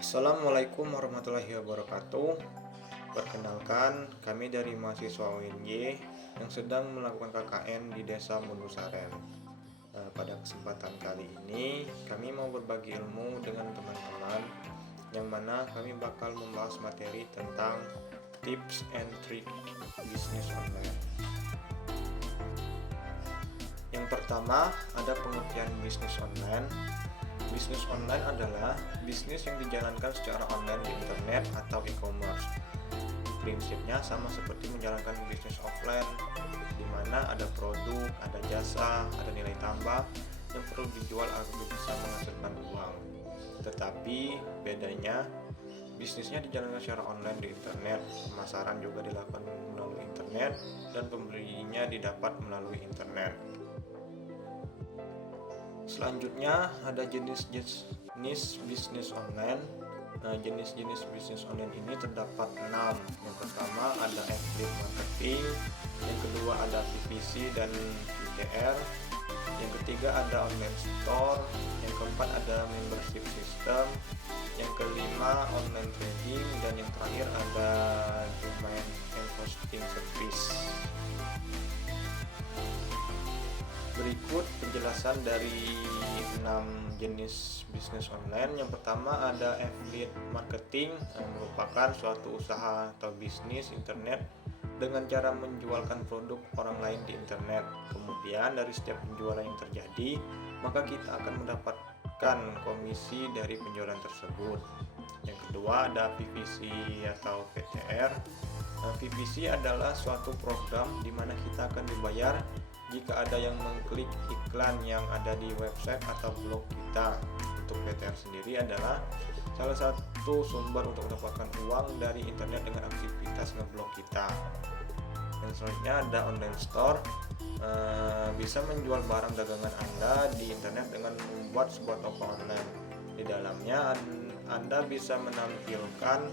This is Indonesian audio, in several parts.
Assalamualaikum warahmatullahi wabarakatuh. Perkenalkan, kami dari mahasiswa UNY yang sedang melakukan KKN di Desa Mundusaren. Pada kesempatan kali ini, kami mau berbagi ilmu dengan teman-teman, yang mana kami bakal membahas materi tentang tips and trick bisnis online. Yang pertama, ada pengertian bisnis online. Bisnis online adalah bisnis yang dijalankan secara online di internet atau e-commerce. Prinsipnya sama seperti menjalankan bisnis offline, di mana ada produk, ada jasa, ada nilai tambah yang perlu dijual agar bisa menghasilkan uang. Tetapi bedanya, bisnisnya dijalankan secara online di internet, pemasaran juga dilakukan melalui internet, dan pembelinya didapat melalui internet. Selanjutnya ada jenis-jenis bisnis online. Jenis-jenis bisnis online ini terdapat 6. Yang pertama ada affiliate marketing, yang kedua ada PPC dan VTR, yang ketiga ada online store, yang keempat ada membership system, yang kelima online trading, dan yang terakhir ada domain and hosting service. Berikut penjelasan dari 6 jenis bisnis online. Yang pertama ada affiliate marketing, yang merupakan suatu usaha atau bisnis internet dengan cara menjualkan produk orang lain di internet. Kemudian dari setiap penjualan yang terjadi, maka kita akan mendapatkan komisi dari penjualan tersebut. Yang kedua ada PPC atau VTR. PPC adalah suatu program di mana kita akan dibayar jika ada yang mengklik iklan yang ada di website atau blog kita. Untuk VTR sendiri adalah salah satu sumber untuk mendapatkan uang dari internet dengan aktivitas ngeblog kita. Yang selanjutnya ada online store, bisa menjual barang dagangan Anda di internet dengan membuat sebuah toko online. Di dalamnya Anda bisa menampilkan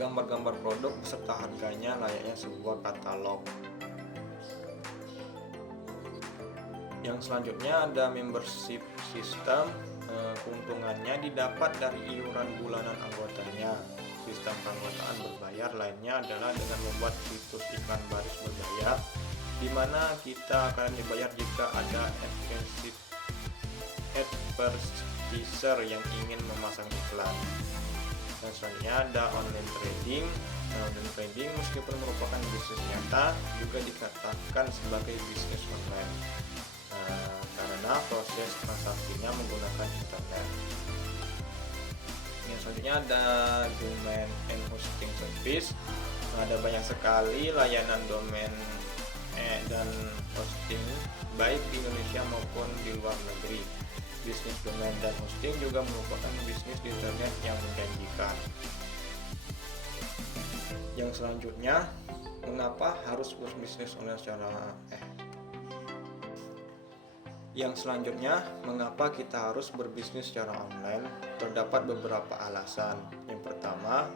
gambar-gambar produk beserta harganya layaknya sebuah katalog. Yang selanjutnya ada membership system. Keuntungannya didapat dari iuran bulanan anggotanya. Sistem keanggotaan berbayar lainnya adalah dengan membuat situs iklan baris berbayar, di mana kita akan dibayar jika ada advertiser yang ingin memasang iklan. Dan selanjutnya ada online trading. Online trading meskipun merupakan bisnis nyata, juga dikatakan sebagai bisnis online, karena proses transaksinya menggunakan internet. Yang selanjutnya ada domain and hosting service. Ada banyak sekali layanan domain dan hosting baik di Indonesia maupun di luar negeri. Bisnis domain dan hosting juga merupakan bisnis di internet yang menjanjikan. Yang selanjutnya, mengapa harus berbisnis online Yang selanjutnya, mengapa kita harus berbisnis secara online? Terdapat beberapa alasan. Yang pertama,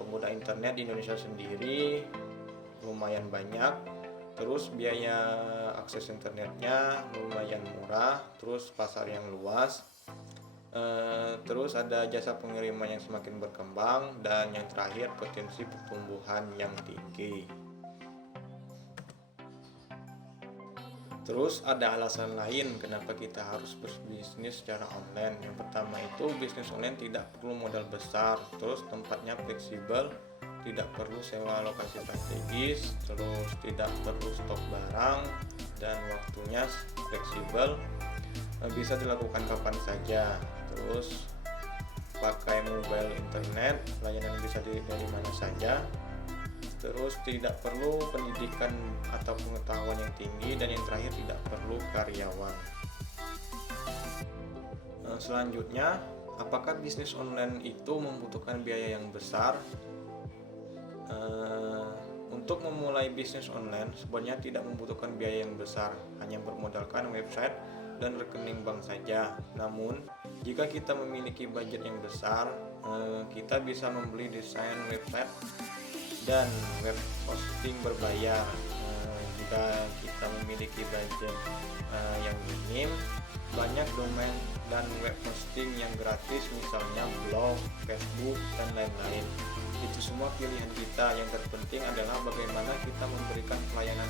pengguna internet di Indonesia sendiri lumayan banyak. Terus biaya akses internetnya lumayan murah. Terus pasar yang luas. Terus ada jasa pengiriman yang semakin berkembang. Dan yang terakhir, potensi pertumbuhan yang tinggi. Terus ada alasan lain kenapa kita harus berbisnis secara online. Yang pertama itu bisnis online tidak perlu modal besar, terus tempatnya fleksibel, tidak perlu sewa lokasi strategis, terus tidak perlu stok barang, dan waktunya fleksibel, bisa dilakukan kapan saja. Terus pakai mobile internet, layanan bisa dari mana saja. Terus tidak perlu pendidikan atau pengetahuan yang tinggi, dan yang terakhir tidak perlu karyawan. Selanjutnya, apakah bisnis online itu membutuhkan biaya yang besar? Untuk memulai bisnis online sebenarnya tidak membutuhkan biaya yang besar, hanya bermodalkan website dan rekening bank saja. Namun, jika kita memiliki budget yang besar, kita bisa membeli desain website dan web hosting berbayar. jika kita memiliki budget yang minim, banyak domain dan web hosting yang gratis, misalnya blog, Facebook, dan lain-lain. Itu semua pilihan kita. Yang terpenting adalah bagaimana kita memberikan pelayanan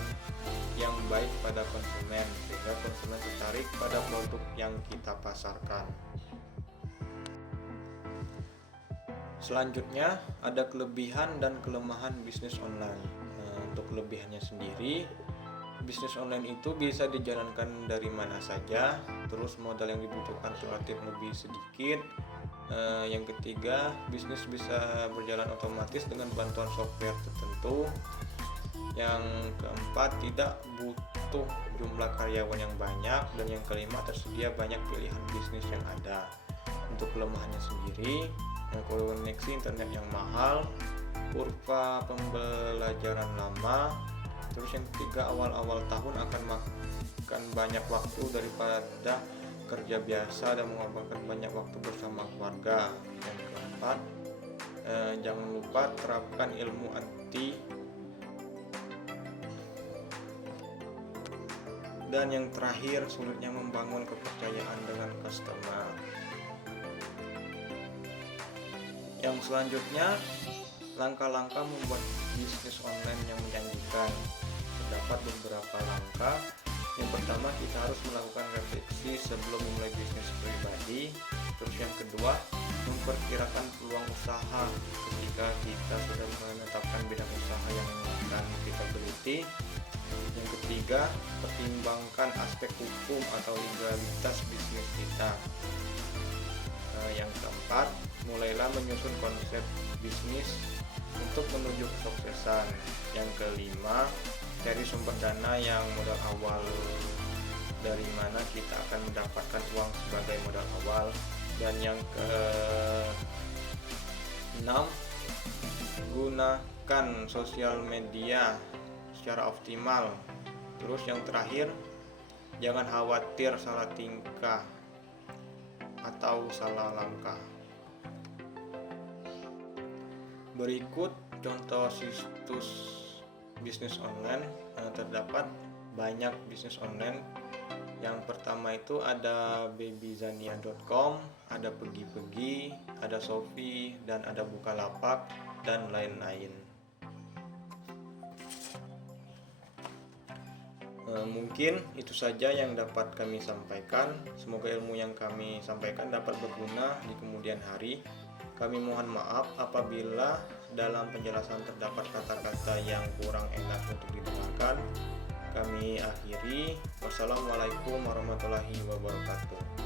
yang baik pada konsumen sehingga konsumen tertarik pada produk yang kita pasarkan. Selanjutnya ada kelebihan dan kelemahan bisnis online. Untuk kelebihannya sendiri, bisnis online itu bisa dijalankan dari mana saja, terus modal yang dibutuhkan relatif lebih sedikit. Yang ketiga, bisnis bisa berjalan otomatis dengan bantuan software tertentu. Yang keempat, tidak butuh jumlah karyawan yang banyak. Dan yang kelima, tersedia banyak pilihan bisnis yang ada. Untuk kelemahannya sendiri, koneksi internet yang mahal, kurva pembelajaran lama. Terus yang ketiga, awal-awal tahun akan makan banyak waktu daripada kerja biasa dan mengorbankan banyak waktu bersama keluarga. Yang keempat, jangan lupa terapkan ilmu anti. Dan yang terakhir, sulitnya membangun kepercayaan dengan customer. Yang selanjutnya, langkah-langkah membuat bisnis online yang menjanjikan. Terdapat beberapa langkah. Yang pertama, kita harus melakukan refleksi sebelum memulai bisnis pribadi. Terus yang kedua, memperkirakan peluang usaha ketika kita sudah menetapkan bidang usaha yang akan kita geluti. Yang ketiga, pertimbangkan aspek hukum atau legalitas bisnis kita. Yang keempat, mulailah menyusun konsep bisnis untuk menuju kesuksesan. Yang kelima, cari sumber dana yang modal awal, dari mana kita akan mendapatkan uang sebagai modal awal. Dan yang keenam, gunakan sosial media secara optimal. Terus yang terakhir, jangan khawatir salah tingkah atau salah langkah. Berikut contoh situs bisnis online. Terdapat banyak bisnis online. Yang pertama itu ada babyzania.com, ada Pegi-Pegi, ada Shopee, dan ada Bukalapak, dan lain-lain. Mungkin itu saja yang dapat kami sampaikan. Semoga ilmu yang kami sampaikan dapat berguna di kemudian hari. Kami mohon maaf apabila dalam penjelasan terdapat kata-kata yang kurang enak untuk didengarkan. Kami akhiri. Wassalamualaikum warahmatullahi wabarakatuh.